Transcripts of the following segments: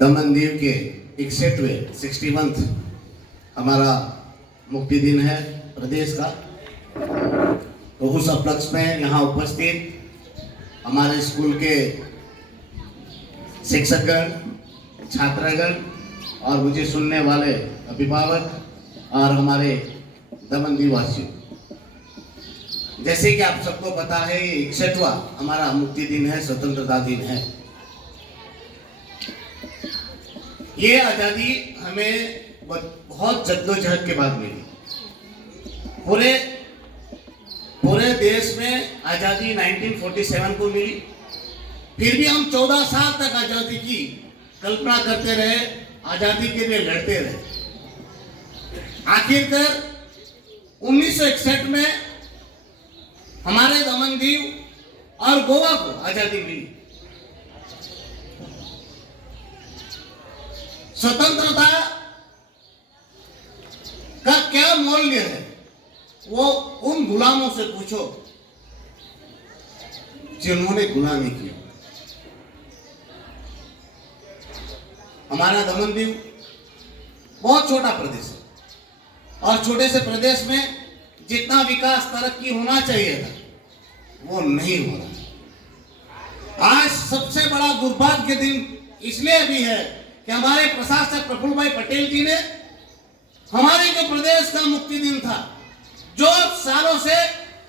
दमन दीव के 61वें हमारा मुक्ति दिन है प्रदेश का। तो उस उपलक्ष्य में यहाँ उपस्थित हमारे स्कूल के शिक्षकगण, छात्रगण और मुझे सुनने वाले अभिभावक और हमारे दमन दीव वासियों, जैसे कि आप सबको पता है, ये 61वां हमारा मुक्ति दिन है, स्वतंत्रता दिन है। ये आज़ादी हमें बहुत जद्दोजहद के बाद मिली। पूरे देश में आज़ादी 1947 को मिली, फिर भी हम 14 साल तक आज़ादी की कल्पना करते रहे, आज़ादी के लिए लड़ते रहे। आखिरकार 1961 में हमारे दमन दीव और गोवा को आज़ादी मिली। स्वतंत्रता का क्या मूल्य है वो उन गुलामों से पूछो जिन्होंने गुलामी की। हमारा दमन दीव बहुत छोटा प्रदेश है और छोटे से प्रदेश में जितना विकास तरक्की होना चाहिए था वो नहीं हो रहा। आज सबसे बड़ा दुर्भाग्य दिन इसलिए भी है कि हमारे प्रशासक प्रफुल्ल भाई पटेल जी ने हमारे जो प्रदेश का मुक्ति दिन था, जो सालों से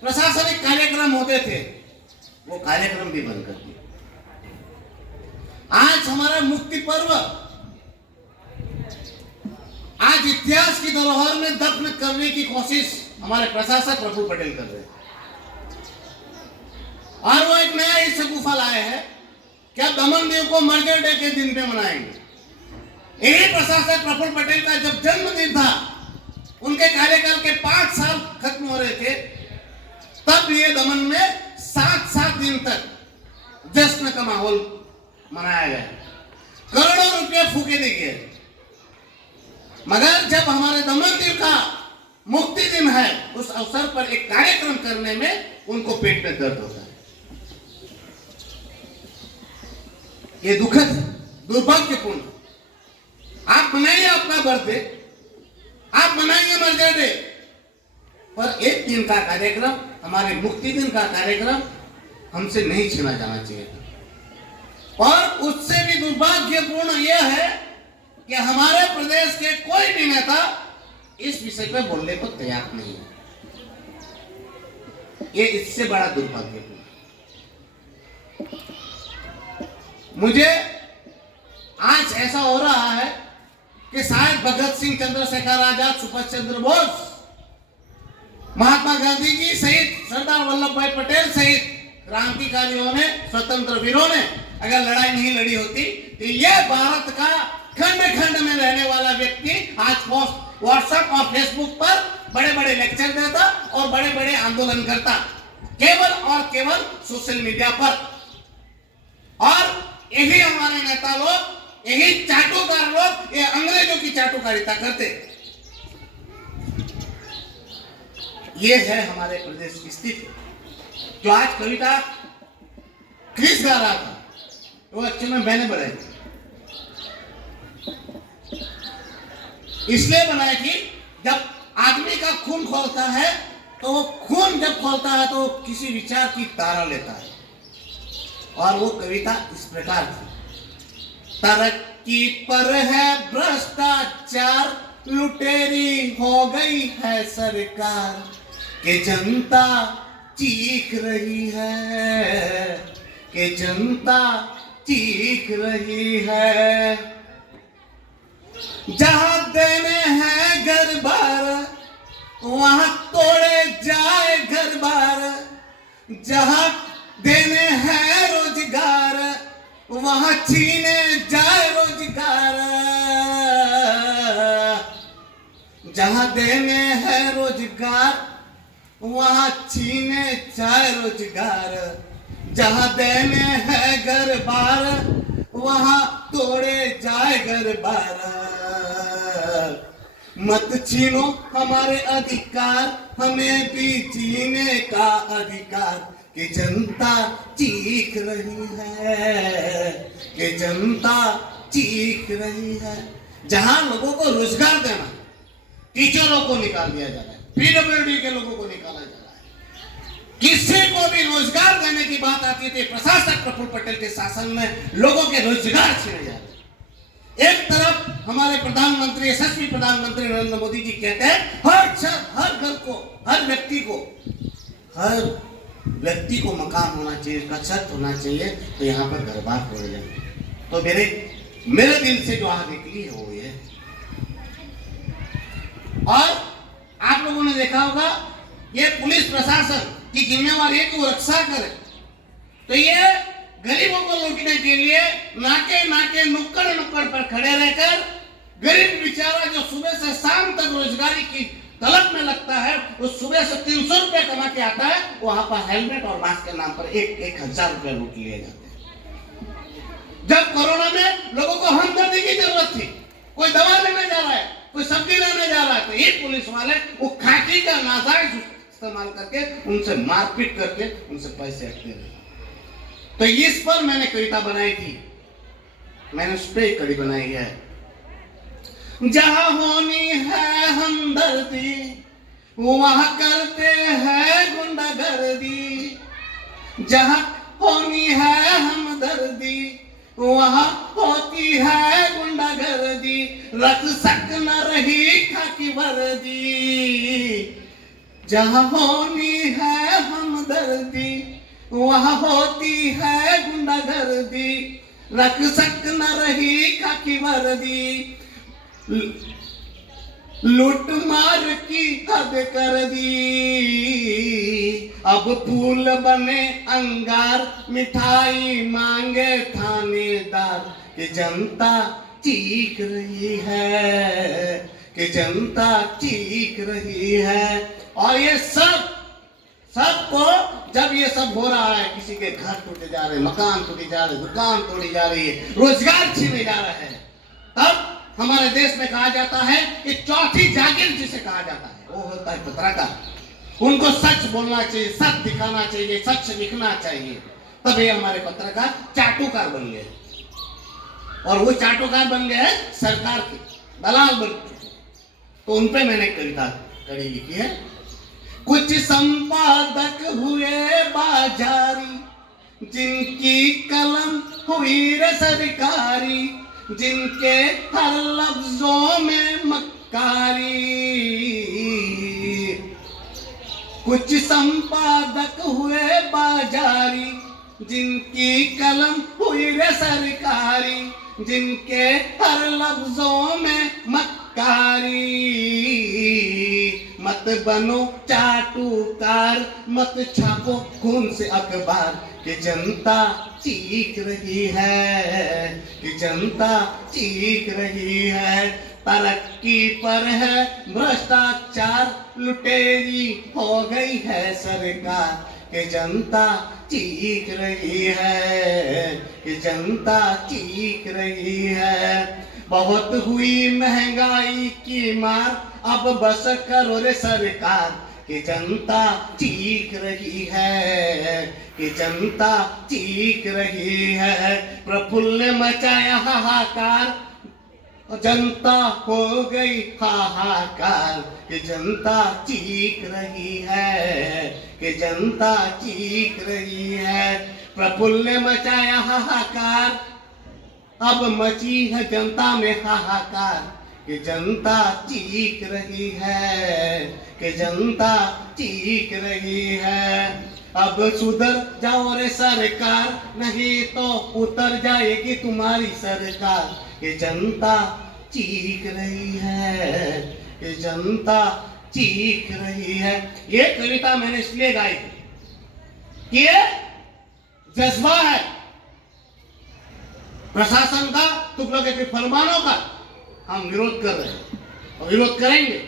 प्रशासनिक कार्यक्रम होते थे, वो कार्यक्रम भी बंद कर दिए। आज हमारा मुक्ति पर्व आज इतिहास की धरोहर में दफन करने की कोशिश हमारे प्रशासक प्रफुल्ल पटेल कर रहे हैं। और वो एक नया ही शगुफा लाए हैं, क्या दमन देव को मर्डर डे के दिन पे मनाएंगे। यही प्रशासक प्रफुल्ल पटेल का जब जन्मदिन था, उनके कार्यकाल के 5 साल खत्म हो रहे थे, तब ये दमन में 7 दिन तक जश्न का माहौल मनाया गया, करोड़ों रुपये फूके दिए। मगर जब हमारे दमन दीव का मुक्ति दिन है, उस अवसर पर एक कार्यक्रम करने में उनको पेट में दर्द होता है। ये दुखद है, दुर्भाग्यपूर्ण। आप मनाइए अपना बर्थडे, आप मनाइए मर्डर डे, पर एक दिन का कार्यक्रम, हमारे मुक्ति दिन का कार्यक्रम हमसे नहीं छीना जाना चाहिए था। और उससे भी दुर्भाग्यपूर्ण यह है कि हमारे प्रदेश के कोई भी नेता इस विषय पर बोलने को तैयार नहीं है। ये इससे बड़ा दुर्भाग्यपूर्ण। मुझे आज ऐसा हो रहा है कि शायद भगत सिंह, चंद्रशेखर आजाद, सुभाष चंद्र बोस, महात्मा गांधी जी सहित सरदार वल्लभ भाई पटेल सहित क्रांतिकारियों ने, स्वतंत्र वीरों ने अगर लड़ाई नहीं लड़ी होती तो यह भारत का खंड खंड में रहने वाला व्यक्ति आज व्हाट्सएप और फेसबुक पर बड़े बड़े लेक्चर देता और बड़े बड़े आंदोलन करता, केवल और केवल सोशल मीडिया पर। और यही हमारे नेता लोग, यही चाटुकार लोग, ये अंग्रेजों की चाटुकारिता करते। ये है हमारे प्रदेश की स्थिति। जो आज कविता क्रिस गा रहा था, वो एक्चुअली में मैंने बनाई थी। इसलिए बनाई थी, जब आदमी का खून खोलता है तो वो खून जब खोलता है तो किसी विचार की तारा लेता है। और वो कविता इस प्रकार थी, तरक्की पर है भ्रष्टाचार, लुटेरी हो गई है सरकार, कि जनता चीख रही है, कि जनता चीख रही है। जहां देने हैं घर बार, वहां तोड़े जाए घर बार, जहां देने हैं रोजगार, वहां छीने जाए रोजगार, जहां देने हैं रोजगार, वहां छीने जाए रोजगार, जहां देने हैं घर बार, वहां तोड़े जाए घर बार। मत छीनो हमारे अधिकार, हमें भी जीने का अधिकार, कि जनता चीख रही है, कि जनता चीख रही है। जहां लोगों को रोजगार देना, टीचरों को निकाल दिया जा रहा है, पीडब्ल्यूडी के लोगों को निकाला जा रहा है। किसी को भी रोजगार देने की बात आती थी, प्रशासक प्रफुल्ल पटेल के शासन में लोगों के रोजगार छीने जा रहे। एक तरफ हमारे प्रधानमंत्री, यशस्वी प्रधानमंत्री नरेंद्र मोदी जी कहते हैं हर घर को, हर व्यक्ति को मकान होना चाहिए, उसका छत होना चाहिए, तो यहाँ पर घर बार हो जाए। तो मेरे दिल से जो आग निकली है वो ये। और आप लोगों ने देखा होगा, ये पुलिस प्रशासन की जिम्मेवारी है कि वो रक्षा करे। तो ये गरीबों को लूटने के लिए नाके नुक्कड़ पर खड़े रहकर गरीब बेचारा जो सुबह से शाम तक रोजगारी की तलब में लगता है, वो सुबह से 300 रुपए कमा के आता है, वहां पर हेलमेट और मास्क के नाम पर 1,000 रुपए लूट लिए जाते हैं। जब कोरोना में लोगों को हमदर्दी की जरूरत थी, कोई दवा लेने जा रहा है, कोई सब्जी लेने जा रहा है, तो ये पुलिस वाले वो खाकी का नाजायज इस्तेमाल करके उनसे मारपीट करके उनसे पैसे हटते रहे। तो इस पर मैंने कविता बनाई थी, मैंने उस पर कड़ी बनाई है। जहां होनी है हमदर्दी वहां करते हैं गुंडागर्दी, जहां होनी है हमदर्दी वहां होती है गुंडागर्दी, रख सक न रही खाकी वर्दी। जहां होनी है हमदर्दी वहां होती है गुंडागर्दी, रख सक न रही खाकी वर्दी, लूट मार की हद कर दी। अब फूल बने अंगार, मिठाई मांगे थानेदार, कि जनता चीख रही है, कि जनता चीख रही है। और ये सबको जब ये सब हो रहा है, किसी के घर टूटे जा रहे, मकान टूटे जा रहे, दुकान तोड़ी जा रही है, रोजगार छीने जा रहा है, तब हमारे देश में कहा जाता है कि चौथी जागीर जिसे कहा जाता है वो होता है पत्रकार। उनको सच बोलना चाहिए, सच दिखाना चाहिए, सच लिखना चाहिए। तब ये हमारे पत्रकार चाटुकार बन गए, और वो चाटुकार बन गए सरकार के दलाल बन चुके। तो उन पे मैंने कविता कड़ी लिखी है। कुछ संपादक हुए बाजारी, जिनकी कलम हुई रे सरकारी, जिनके हर लफ्जों में मक्कारी। कुछ संपादक हुए बाजारी, जिनकी कलम हुई रे सरकारी, जिनके हर लफ्जों में मक्कारी। मत बनो चाटुकार, मत छापो खून से अखबार, कि जनता चीख रही है, कि जनता चीख रही है। तरक्की पर है भ्रष्टाचार, लुटेरी हो गई है सरकार, कि जनता चीख रही है, कि जनता चीख रही है। बहुत हुई महंगाई की मार, अब बस करो रे सरकार, कि जनता चीख रही है, कि जनता चीख रही है। प्रफुल्ल मचाया हाहाकार, जनता हो गई हाहाकार, कि जनता चीख रही है, कि जनता चीख रही है। प्रफुल्ल मचाया हाहाकार, अब मची है जनता में हाहाकार, कि जनता चीख रही है, कि जनता चीख रही है। अब सुधर जाओ रे सरकार, नहीं तो उतर जाएगी तुम्हारी सरकार, कि जनता चीख रही है, कि जनता चीख रही है। ये कविता मैंने इसलिए गाई कि ये जज्बा है प्रशासन का, तुगलक के फरमानों का हम विरोध कर रहे हैं और विरोध करेंगे।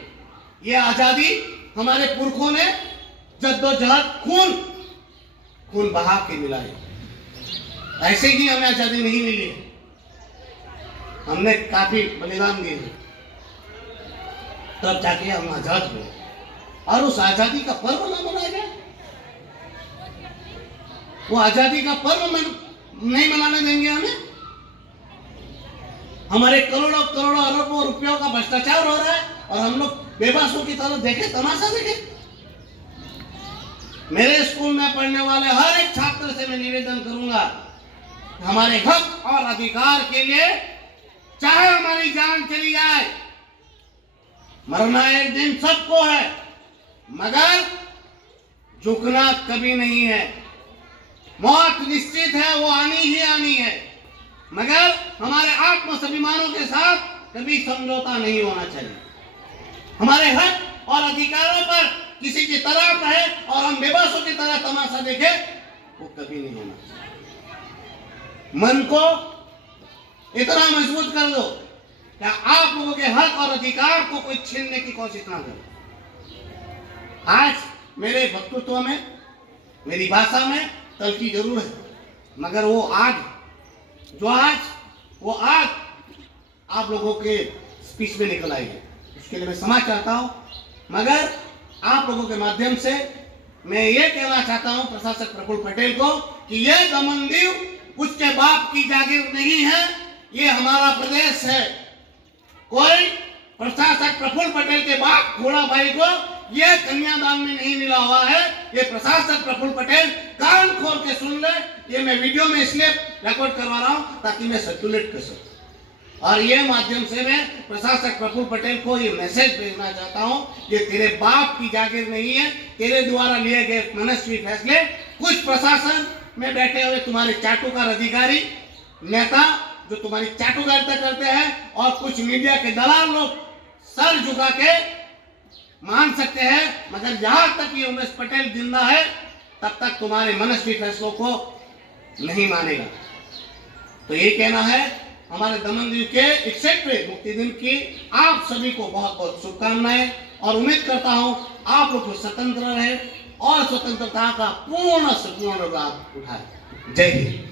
ये आजादी हमारे पुरखों ने जद्दोजहद खून बहा के मिलाई। ऐसे ही हमें आजादी नहीं मिली है, हमने काफी बलिदान दिए, तब जाके हम आजाद हुए। और उस आजादी का पर्व ना मनाया जाए, वो आजादी का पर्व नहीं मनाने देंगे हमें। हमारे करोड़ों करोड़ों अरबों रुपयों का भ्रष्टाचार हो रहा है और हम लोग बेबसों की तरह देखे, तमाशा देखे। मेरे स्कूल में पढ़ने वाले हर एक छात्र से मैं निवेदन करूंगा, हमारे हक और अधिकार के लिए चाहे हमारी जान चली जाए, मरना एक दिन सबको है, मगर झुकना कभी नहीं है। मौत निश्चित है, वो आनी ही आनी है, मगर हमारे आत्म स्वाभिमानों के साथ कभी समझौता नहीं होना चाहिए। हमारे हक और अधिकारों पर किसी की तरफ रहे और हम बेबसों की तरह तमाशा देखे, वो कभी नहीं होना चाहिए। मन को इतना मजबूत कर दो कि आप लोगों के हक और अधिकार को कोई छीनने की कोशिश ना करे। आज मेरे वक्तृत्व में, मेरी भाषा में तल्खी जरूर है, मगर वो आग आप लोगों के स्पीच में निकल आई है, उसके लिए मैं क्षमा चाहता हूं। मगर आप लोगों के माध्यम से मैं ये कहना चाहता हूं प्रशासक प्रफुल्ल पटेल को कि यह दमनदीव उसके बाप की जागीर नहीं है, ये हमारा प्रदेश है। कोई प्रशासक प्रफुल्ल पटेल के बाप घोड़ा भाई को यह कन्यादान में नहीं मिला हुआ है। ये प्रशासक प्रफुल्ल पटेल कान खोल के सुन ले। ये मैं वीडियो में इसलिए रिकॉर्ड करवा रहा हूं ताकि मैं सर्कुलेट कर सकूं, और ये माध्यम से मैं प्रशासक प्रफुल्ल पटेल को ये मैसेज भेजना चाहता हूं, ये तेरे बाप की जागीर नहीं है। तेरे द्वारा लिए गए मनस्वी फैसले कुछ प्रशासन में बैठे हुए तुम्हारे चाटुकार अधिकारी नेता जो तुम्हारी चाटुकारिता करते हैं, और कुछ मीडिया के दलाल लोग सर झुका के मान सकते हैं, मगर जहां तक ये उमेश पटेल जिंदा है तब तक तुम्हारे मनस्वी फैसलों को नहीं मानेगा। तो ये कहना है, हमारे दमनदीव के 61वें मुक्ति दिन की आप सभी को बहुत बहुत शुभकामनाएं, और उम्मीद करता हूं आप लोग स्वतंत्र रहे और स्वतंत्रता का पूर्ण से पूर्ण लाभ उठाए। जय हिंद।